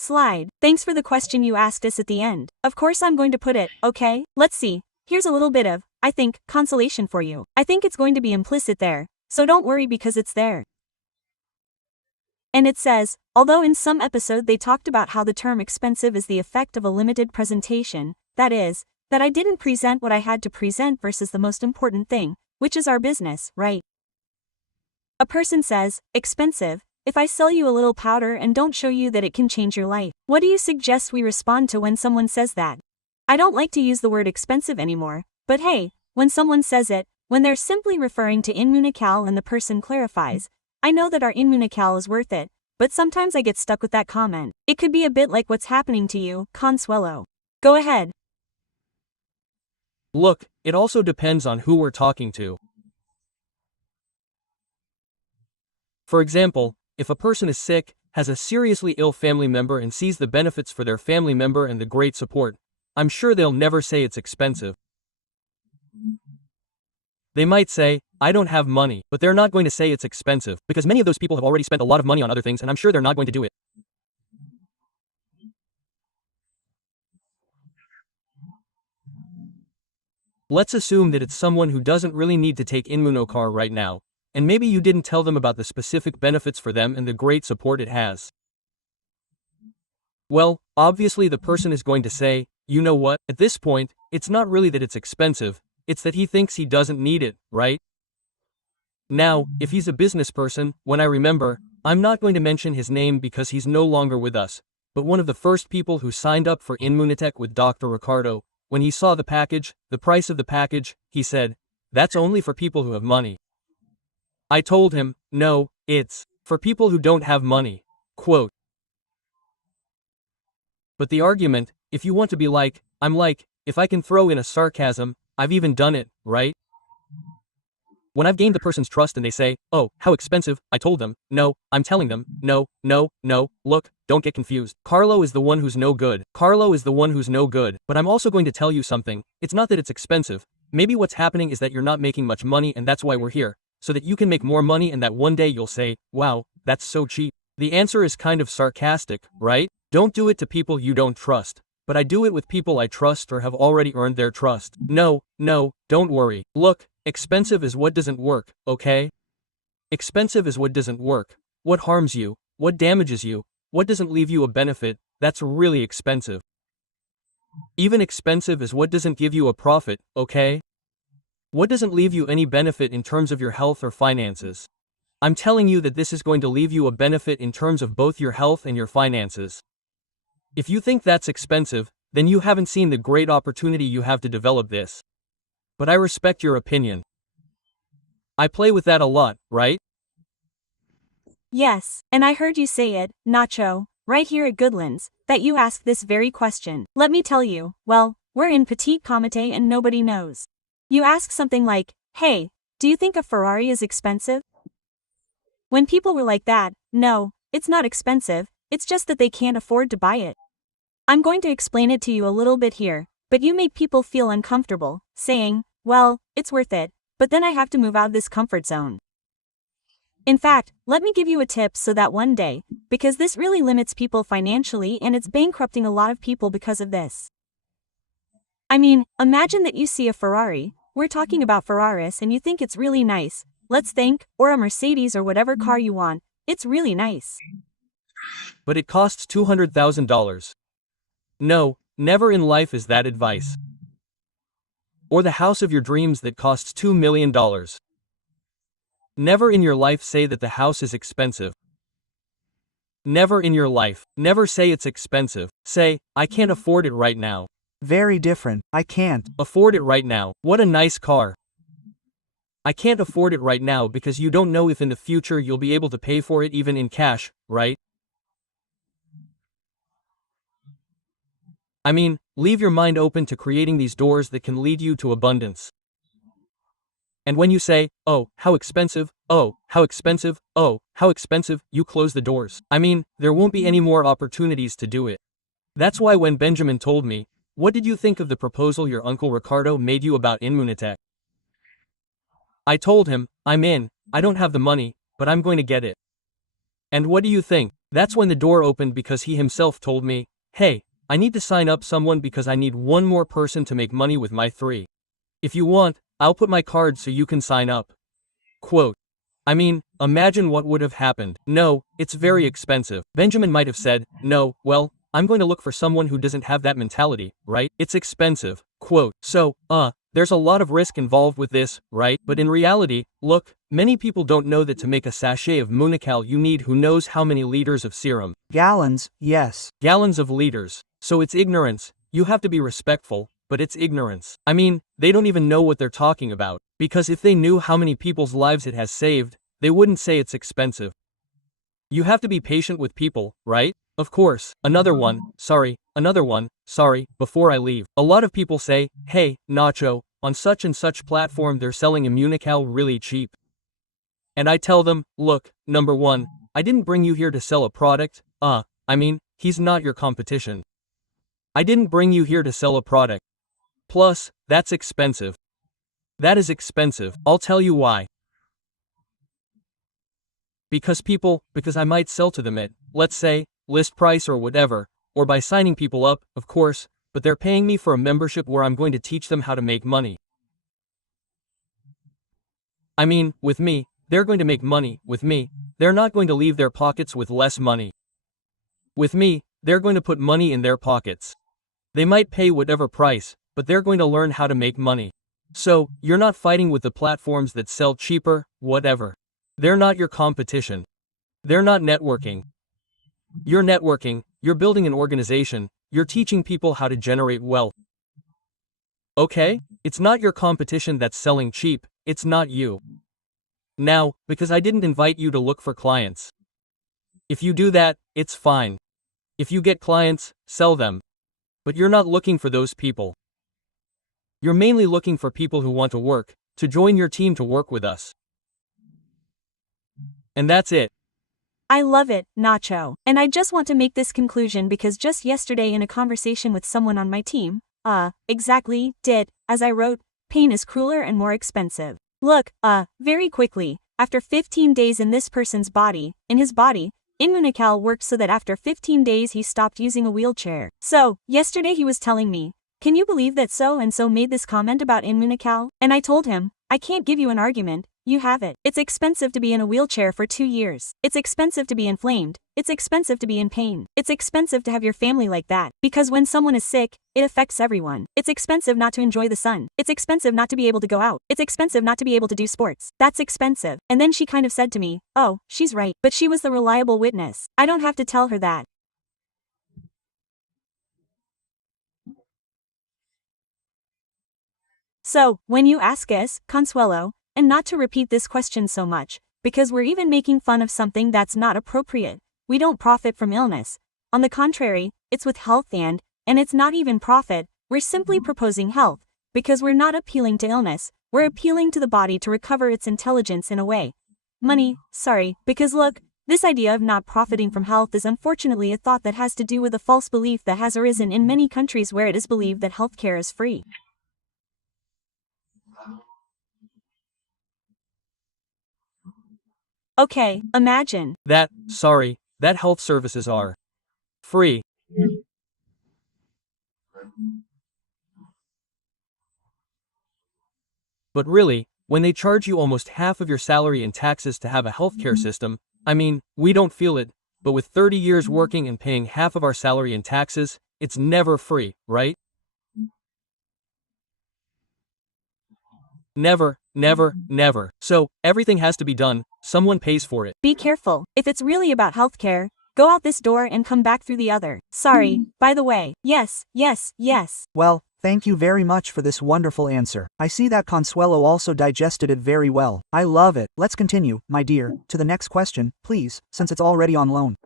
Slide. Thanks for the question you asked us at the end. Of course I'm going to put it, okay? Let's see. Here's a little bit of, I think, consolation for you. I think it's going to be implicit there, so don't worry because it's there. And it says, although in some episode they talked about how the term expensive is the effect of a limited presentation, that is, that I didn't present what I had to present versus the most important thing, which is our business, right? A person says, expensive, if I sell you a little powder and don't show you that it can change your life. What do you suggest we respond to when someone says that? I don't like to use the word expensive anymore, but hey, when someone says it, when they're simply referring to Immunocal and the person clarifies, I know that our Immunocal is worth it, but sometimes I get stuck with that comment. It could be a bit like what's happening to you, Consuelo. Go ahead. Look, it also depends on who we're talking to. For example, if a person is sick, has a seriously ill family member and sees the benefits for their family member and the great support, I'm sure they'll never say it's expensive. They might say, I don't have money, but they're not going to say it's expensive, because many of those people have already spent a lot of money on other things and I'm sure they're not going to do it. Let's assume that it's someone who doesn't really need to take Immunocal right now, and maybe you didn't tell them about the specific benefits for them and the great support it has. Well, obviously the person is going to say, you know what, at this point, it's not really that it's expensive, it's that he thinks he doesn't need it, right? Now, if he's a business person, when I remember, I'm not going to mention his name because he's no longer with us, but one of the first people who signed up for Immunotech with Dr. Ricardo, when he saw the package, the price of the package, he said, that's only for people who have money. I told him, no, it's for people who don't have money. Quote. But the argument, if you want to be like, I'm like, if I can throw in a sarcasm, I've even done it, right? When I've gained the person's trust and they say, oh, how expensive, I told them, no, I'm telling them, no, look, don't get confused. Carlo is the one who's no good. Carlo is the one who's no good. But I'm also going to tell you something, it's not that it's expensive. Maybe what's happening is that you're not making much money and that's why we're here, so that you can make more money and that one day you'll say, wow, that's so cheap. The answer is kind of sarcastic, right? Don't do it to people you don't trust. But I do it with people I trust or have already earned their trust. No, don't worry. Look, expensive is what doesn't work, okay? Expensive is what doesn't work. What harms you, what damages you, what doesn't leave you a benefit, that's really expensive. Even expensive is what doesn't give you a profit, okay? What doesn't leave you any benefit in terms of your health or finances. I'm telling you that this is going to leave you a benefit in terms of both your health and your finances. If you think that's expensive, then you haven't seen the great opportunity you have to develop this. But I respect your opinion. I play with that a lot, right? Yes, and I heard you say it, Nacho, right here at Goodlands, that you asked this very question. Let me tell you, well, we're in Petit Comité and nobody knows. You ask something like, hey, do you think a Ferrari is expensive? When people were like that, no, it's not expensive, it's just that they can't afford to buy it. I'm going to explain it to you a little bit here, but you make people feel uncomfortable, saying, well, it's worth it, but then I have to move out of this comfort zone. In fact, let me give you a tip so that one day, because this really limits people financially and it's bankrupting a lot of people because of this. I mean, imagine that you see a Ferrari, we're talking about Ferraris and you think it's really nice, let's think, or a Mercedes or whatever car you want, it's really nice. But it costs $200,000. No, never in life is that advice. Or the house of your dreams that costs $2 million. Never in your life say that the house is expensive. Never in your life. Never say it's expensive. Say, I can't afford it right now. Very different. I can't afford it right now. What a nice car. I can't afford it right now because you don't know if in the future you'll be able to pay for it even in cash, right? I mean, leave your mind open to creating these doors that can lead you to abundance. And when you say, oh, how expensive, oh, how expensive, oh, how expensive, you close the doors. I mean, there won't be any more opportunities to do it. That's why when Benjamin told me, what did you think of the proposal your uncle Ricardo made you about Immunotech? I told him, I'm in, I don't have the money, but I'm going to get it. And what do you think? That's when the door opened because he himself told me, hey, I need to sign up someone because I need one more person to make money with my 3. If you want, I'll put my card so you can sign up. Quote. I mean, imagine what would have happened. No, it's very expensive. Benjamin might have said, no, well, I'm going to look for someone who doesn't have that mentality, right? It's expensive. Quote. So, there's a lot of risk involved with this, right? But in reality, look, many people don't know that to make a sachet of Immunocal you need who knows how many liters of serum. Gallons, yes. Gallons of liters. So it's ignorance. You have to be respectful, but it's ignorance. I mean, they don't even know what they're talking about. Because if they knew how many people's lives it has saved, they wouldn't say it's expensive. You have to be patient with people, right? Of course. Another one, sorry, before I leave. A lot of people say, hey, Nacho, on such and such platform they're selling Immunocal really cheap. And I tell them, look, number one, I didn't bring you here to sell a product, he's not your competition. I didn't bring you here to sell a product. Plus, that's expensive. That is expensive. I'll tell you why. Because I might sell to them at, let's say, list price or whatever, or by signing people up, of course, but they're paying me for a membership where I'm going to teach them how to make money. I mean, with me, they're going to make money. With me, they're not going to leave their pockets with less money. With me, they're going to put money in their pockets. They might pay whatever price, but they're going to learn how to make money. So, you're not fighting with the platforms that sell cheaper, whatever. They're not your competition. They're not networking. You're networking, you're building an organization, you're teaching people how to generate wealth. Okay? It's not your competition that's selling cheap, it's not you. Now, because I didn't invite you to look for clients. If you do that, it's fine. If you get clients, sell them. But you're not looking for those people. You're mainly looking for people who want to work, to join your team to work with us. And that's it. I love it, Nacho. And I just want to make this conclusion because just yesterday in a conversation with someone on my team, exactly, as I wrote, pain is crueler and more expensive. Look, very quickly, after 15 days in this person's body, Immunocal worked so that after 15 days he stopped using a wheelchair. So, yesterday he was telling me, can you believe that so-and-so made this comment about Immunocal? And I told him, I can't give you an argument, you have it. It's expensive to be in a wheelchair for 2 years. It's expensive to be inflamed. It's expensive to be in pain. It's expensive to have your family like that. Because when someone is sick, it affects everyone. It's expensive not to enjoy the sun. It's expensive not to be able to go out. It's expensive not to be able to do sports. That's expensive. And then she kind of said to me, oh, she's right. But she was the reliable witness. I don't have to tell her that. So, when you ask us, Consuelo, and not to repeat this question so much, because we're even making fun of something that's not appropriate. We don't profit from illness. On the contrary, it's with health and it's not even profit, we're simply proposing health, because we're not appealing to illness, we're appealing to the body to recover its intelligence in a way. Money, sorry, because look, this idea of not profiting from health is unfortunately a thought that has to do with a false belief that has arisen in many countries where it is believed that healthcare is free. Okay, imagine that health services are free. But really, when they charge you almost half of your salary in taxes to have a healthcare system, I mean, we don't feel it, but with 30 years working and paying half of our salary in taxes, it's never free, right? Never, never, never. So, everything has to be done, someone pays for it. Be careful, if it's really about healthcare, go out this door and come back through the other. Sorry, by the way, yes. Well, thank you very much for this wonderful answer. I see that Consuelo also digested it very well. I love it. Let's continue, my dear, to the next question, please, since it's already on loan.